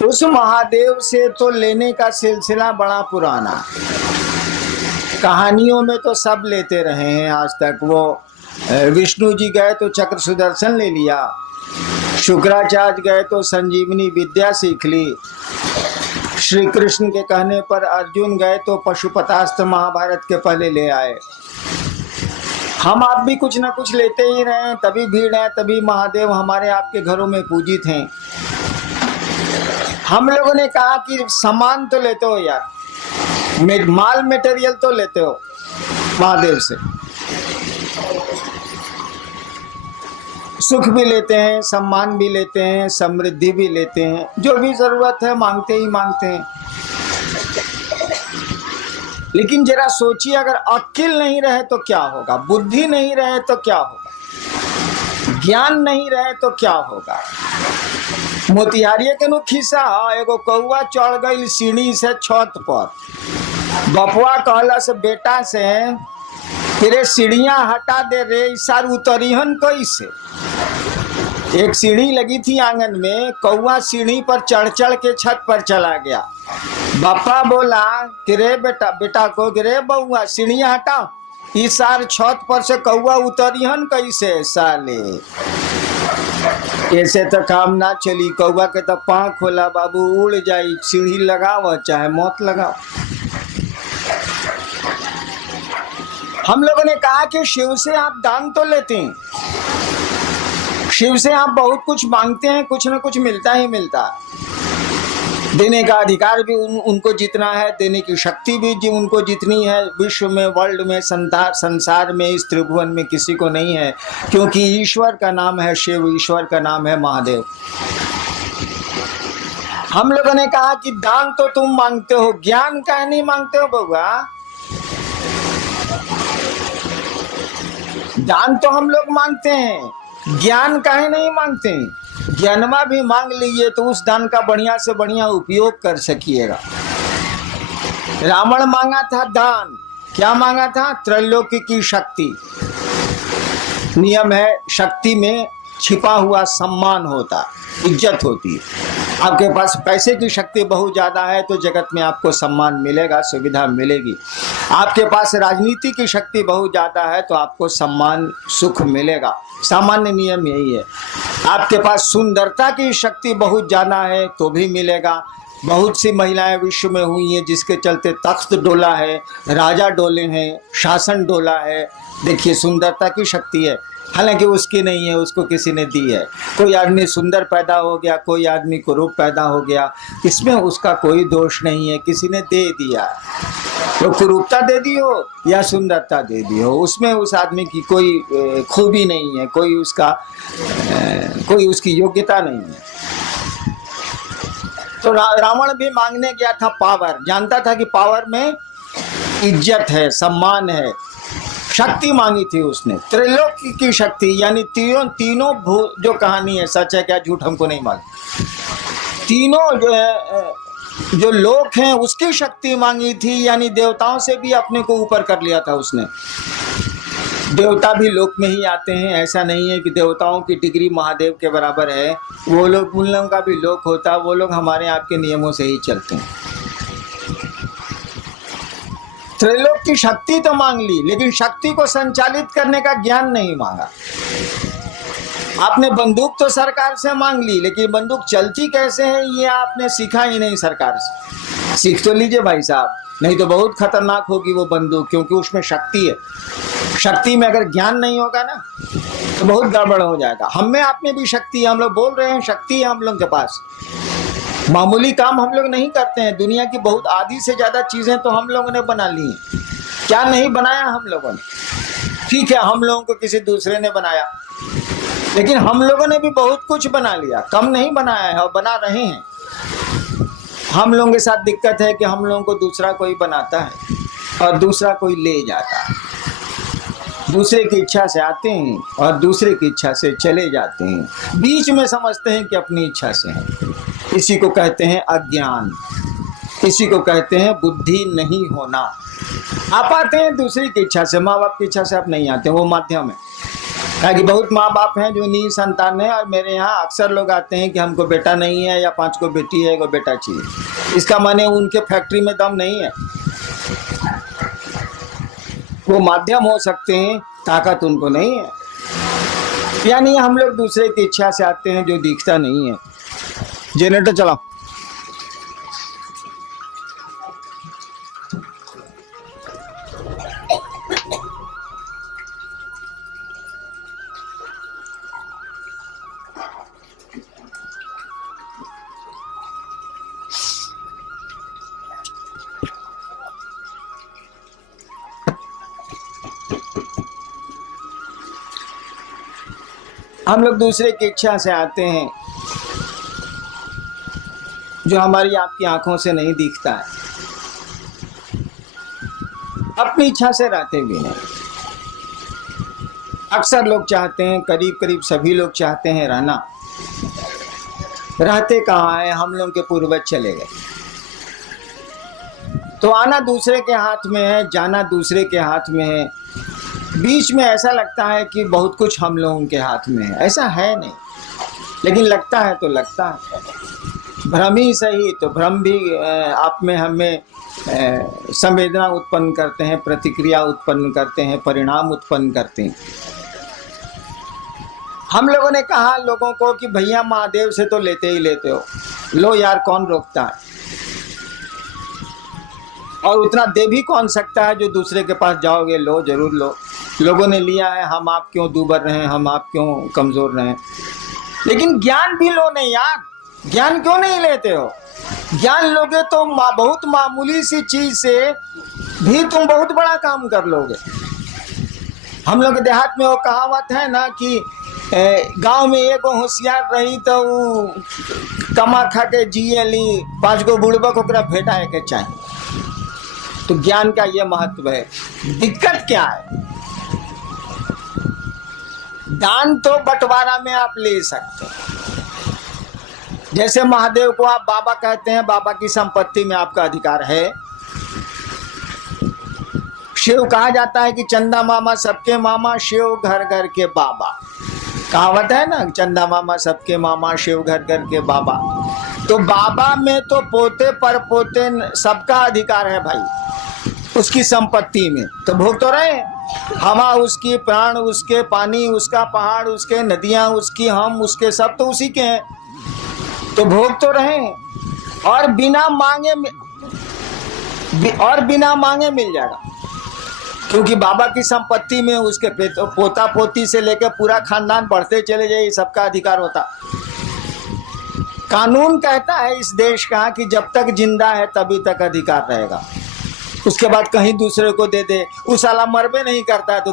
उस महादेव से तो लेने का सिलसिला बड़ा पुराना, कहानियों में तो सब लेते रहे हैं आज तक। वो विष्णु जी गए तो चक्र सुदर्शन ले लिया, शुक्राचार्य गए तो संजीवनी विद्या सीख ली, श्री कृष्ण के कहने पर अर्जुन गए तो पशुपतास्त्र महाभारत के पहले ले आए। हम आप भी कुछ ना कुछ लेते ही रहे, तभी भीड़ है, तभी महादेव हमारे आपके घरों में पूजित हैं। हम लोगों ने कहा कि सामान तो लेते हो यार, माल मटेरियल तो लेते हो महादेव से, सुख भी लेते हैं, सम्मान भी लेते हैं, समृद्धि भी लेते हैं, जो भी जरूरत है मांगते ही मांगते हैं। लेकिन जरा सोचिए, अगर अक्ल नहीं रहे तो क्या होगा, बुद्धि नहीं रहे तो क्या होगा, ज्ञान नहीं रहे तो क्या होगा। मोतिहारिये के नु खिस्सा, एगो कौआ चढ़ गई सीढ़ी से छत पर, बपुआ कहला से बेटा से तेरे सीढ़ियां हटा दे रे, इसार उतरीहन कैसे। एक सीढ़ी लगी थी आंगन में, कौआ सीढ़ी पर चढ़ चढ़ के छत पर चला गया। बापा बोला कि रे बेटा, बेटा को रे बउआ सीढ़ियां हटा, इस सार छत पर से कौआ उतरिहन कैसे साले। ऐसे तो काम ना चली, कौआ के तो पाँख खोला बाबू, उड़ जाई, सीढ़ी लगाओ चाहे मौत लगाओ। हम लोगों ने कहा कि शिव से आप दान तो लेते हैं, शिव से आप बहुत कुछ मांगते हैं, कुछ ना कुछ मिलता ही मिलता है। देने का अधिकार भी उनको जितना है, देने की शक्ति भी उनको जितनी है, विश्व में, वर्ल्ड में, संसार में, इस त्रिभुवन में किसी को नहीं है, क्योंकि ईश्वर का नाम है शिव, ईश्वर का नाम है महादेव। हम लोगों ने कहा कि दान तो तुम मांगते हो, ज्ञान काहे नहीं मांगते हो बउआ। दान तो हम लोग मांगते हैं, ज्ञान काहे नहीं मांगते हैं। ज्ञानमा भी मांग लीजिए तो उस दान का बढ़िया से बढ़िया उपयोग कर सकिएगा। रावण मांगा था दान, क्या मांगा था, त्रैलोक्य की शक्ति। नियम है, शक्ति में छिपा हुआ सम्मान होता, इज्जत होती है। आपके पास पैसे की शक्ति बहुत ज्यादा है तो जगत में आपको सम्मान मिलेगा, सुविधा मिलेगी। आपके पास राजनीति की शक्ति बहुत ज्यादा है तो आपको सम्मान, सुख मिलेगा। सामान्य नियम यही है। आपके पास सुंदरता की शक्ति बहुत ज्यादा है तो भी मिलेगा। बहुत सी महिलाएं विश्व में हुई हैं जिसके चलते तख्त डोला है, राजा डोले हैं, शासन डोला है। देखिए, सुंदरता की शक्ति है, हालांकि उसकी नहीं है, उसको किसी ने दी है। कोई आदमी सुंदर पैदा हो गया, कोई आदमी कुरूप पैदा हो गया, इसमें उसका कोई दोष नहीं है, किसी ने दे दिया। तो कुरूपता दे दी हो या सुंदरता दे दी हो, उसमें उस आदमी की कोई खूबी नहीं है, कोई उसकी योग्यता नहीं है। तो रावण भी मांगने गया था पावर, जानता था कि पावर में इज्जत है, सम्मान है, शक्ति मांगी थी उसने, त्रिलोकी की शक्ति, यानी तीनों जो कहानी है सच है क्या झूठ हमको नहीं मालूम, तीनों जो लोक हैं उसकी शक्ति मांगी थी, यानी देवताओं से भी अपने को ऊपर कर लिया था उसने। देवता भी लोक में ही आते हैं, ऐसा नहीं है कि देवताओं की डिग्री महादेव के बराबर है। वो लोग, उन लोगों का भी लोक होता है, वो लोग हमारे आपके नियमों से ही चलते हैं। त्रैलोक की शक्ति तो मांग ली, लेकिन शक्ति को संचालित करने का ज्ञान नहीं मांगा। आपने बंदूक तो सरकार से मांग ली, लेकिन बंदूक चलती कैसे है ये आपने सीखा ही नहीं सरकार से। सीख तो लीजिए भाई साहब, नहीं तो बहुत खतरनाक होगी वो बंदूक, क्योंकि उसमें शक्ति है। शक्ति में अगर ज्ञान नहीं होगा ना तो बहुत गड़बड़ हो जाएगा। हम में आप में भी शक्ति है, हम लोग बोल रहे हैं शक्ति है हम लोग के पास। मामूली काम हम लोग नहीं करते हैं, दुनिया की बहुत आधी से ज्यादा चीजें तो हम लोगों ने बना ली हैं। क्या नहीं बनाया हम लोगों ने, ठीक है, हम लोगों को किसी दूसरे ने बनाया, लेकिन हम लोगों ने भी बहुत कुछ बना लिया, कम नहीं बनाया है और बना रहे हैं। हम लोगों के साथ दिक्कत है कि हम लोगों को दूसरा कोई बनाता है और दूसरा कोई ले जाता है। दूसरे की इच्छा से आते हैं और दूसरे की इच्छा से चले जाते हैं, बीच में समझते हैं कि अपनी इच्छा से हैं। इसी को कहते हैं अज्ञान, इसी को कहते हैं बुद्धि नहीं होना। आप आते हैं दूसरी की इच्छा से, माँ बाप की इच्छा से आप नहीं आते, वो माध्यम है। ताकि बहुत माँ बाप हैं जो निसंतान है, और मेरे यहाँ अक्सर लोग आते हैं कि हमको बेटा नहीं है या 5 को बेटी है, 1 बेटा चाहिए। इसका माने उनके फैक्ट्री में दम नहीं है, वो माध्यम हो सकते हैं, ताकत उनको नहीं है। यानी हम लोग दूसरे की इच्छा से आते हैं जो दिखता नहीं है। जनरेटर चलाओ। हम लोग दूसरे की इच्छा से आते हैं जो हमारी आपकी आंखों से नहीं दिखता है, अपनी इच्छा से रहते भी नहीं। अक्सर लोग चाहते हैं, करीब करीब सभी लोग चाहते हैं रहना, रहते कहाँ है? हम लोग के पूर्वज चले गए। तो आना दूसरे के हाथ में है, जाना दूसरे के हाथ में है। बीच में ऐसा लगता है कि बहुत कुछ हम लोगों के हाथ में है, ऐसा है नहीं, लेकिन लगता है तो लगता है। भ्रम ही सही, तो भ्रम भी आप में हमें संवेदना उत्पन्न करते हैं, प्रतिक्रिया उत्पन्न करते हैं, परिणाम उत्पन्न करते हैं। हम लोगों ने कहा लोगों को कि भैया महादेव से तो लेते ही लेते हो, लो यार, कौन रोकता है? और उतना दे भी कौन सकता है जो दूसरे के पास जाओगे, लो जरूर लो। लोगों ने लिया है, हम आप क्यों दूबर रहे, हम आप क्यों कमजोर रहे? लेकिन ज्ञान भी लो नहीं यार, ज्ञान क्यों नहीं लेते हो? ज्ञान लोगे तो बहुत मामूली सी चीज से भी तुम बहुत बड़ा काम कर लोगे। हम लोग देहात में वो कहावत है ना कि गांव में एक होशियार रही तो कमा खा के जिए ली, 5 गो बुड़बक ओकरा भेटा के चाहिए। तो ज्ञान का ये महत्व है। दिक्कत क्या है? दान तो बंटवारा में आप ले सकते हैं। जैसे महादेव को आप बाबा कहते हैं, बाबा की संपत्ति में आपका अधिकार है। शिव कहा जाता है कि चंदा मामा सबके मामा, शिव घर घर के बाबा। कहावत है ना, चंदा मामा सबके मामा, शिव घर घर के बाबा। तो बाबा में तो पोते पर पोते सबका अधिकार है भाई, उसकी संपत्ति में। तो भोग तो रहे, हवा उसकी, प्राण उसके, पानी उसका, पहाड़ उसके, नदियां उसकी, हम उसके, सब तो उसी के हैं। तो भोग तो रहे, और बिना मांगे मिल जाएगा, क्योंकि बाबा की संपत्ति में उसके पोता पोती से लेकर पूरा खानदान बढ़ते चले जाए, सबका अधिकार होता। कानून कहता है इस देश का कि जब तक जिंदा है तभी तक अधिकार रहेगा, उसके बाद कहीं दूसरे को दे दे, उस साला मरबे नहीं करता है तो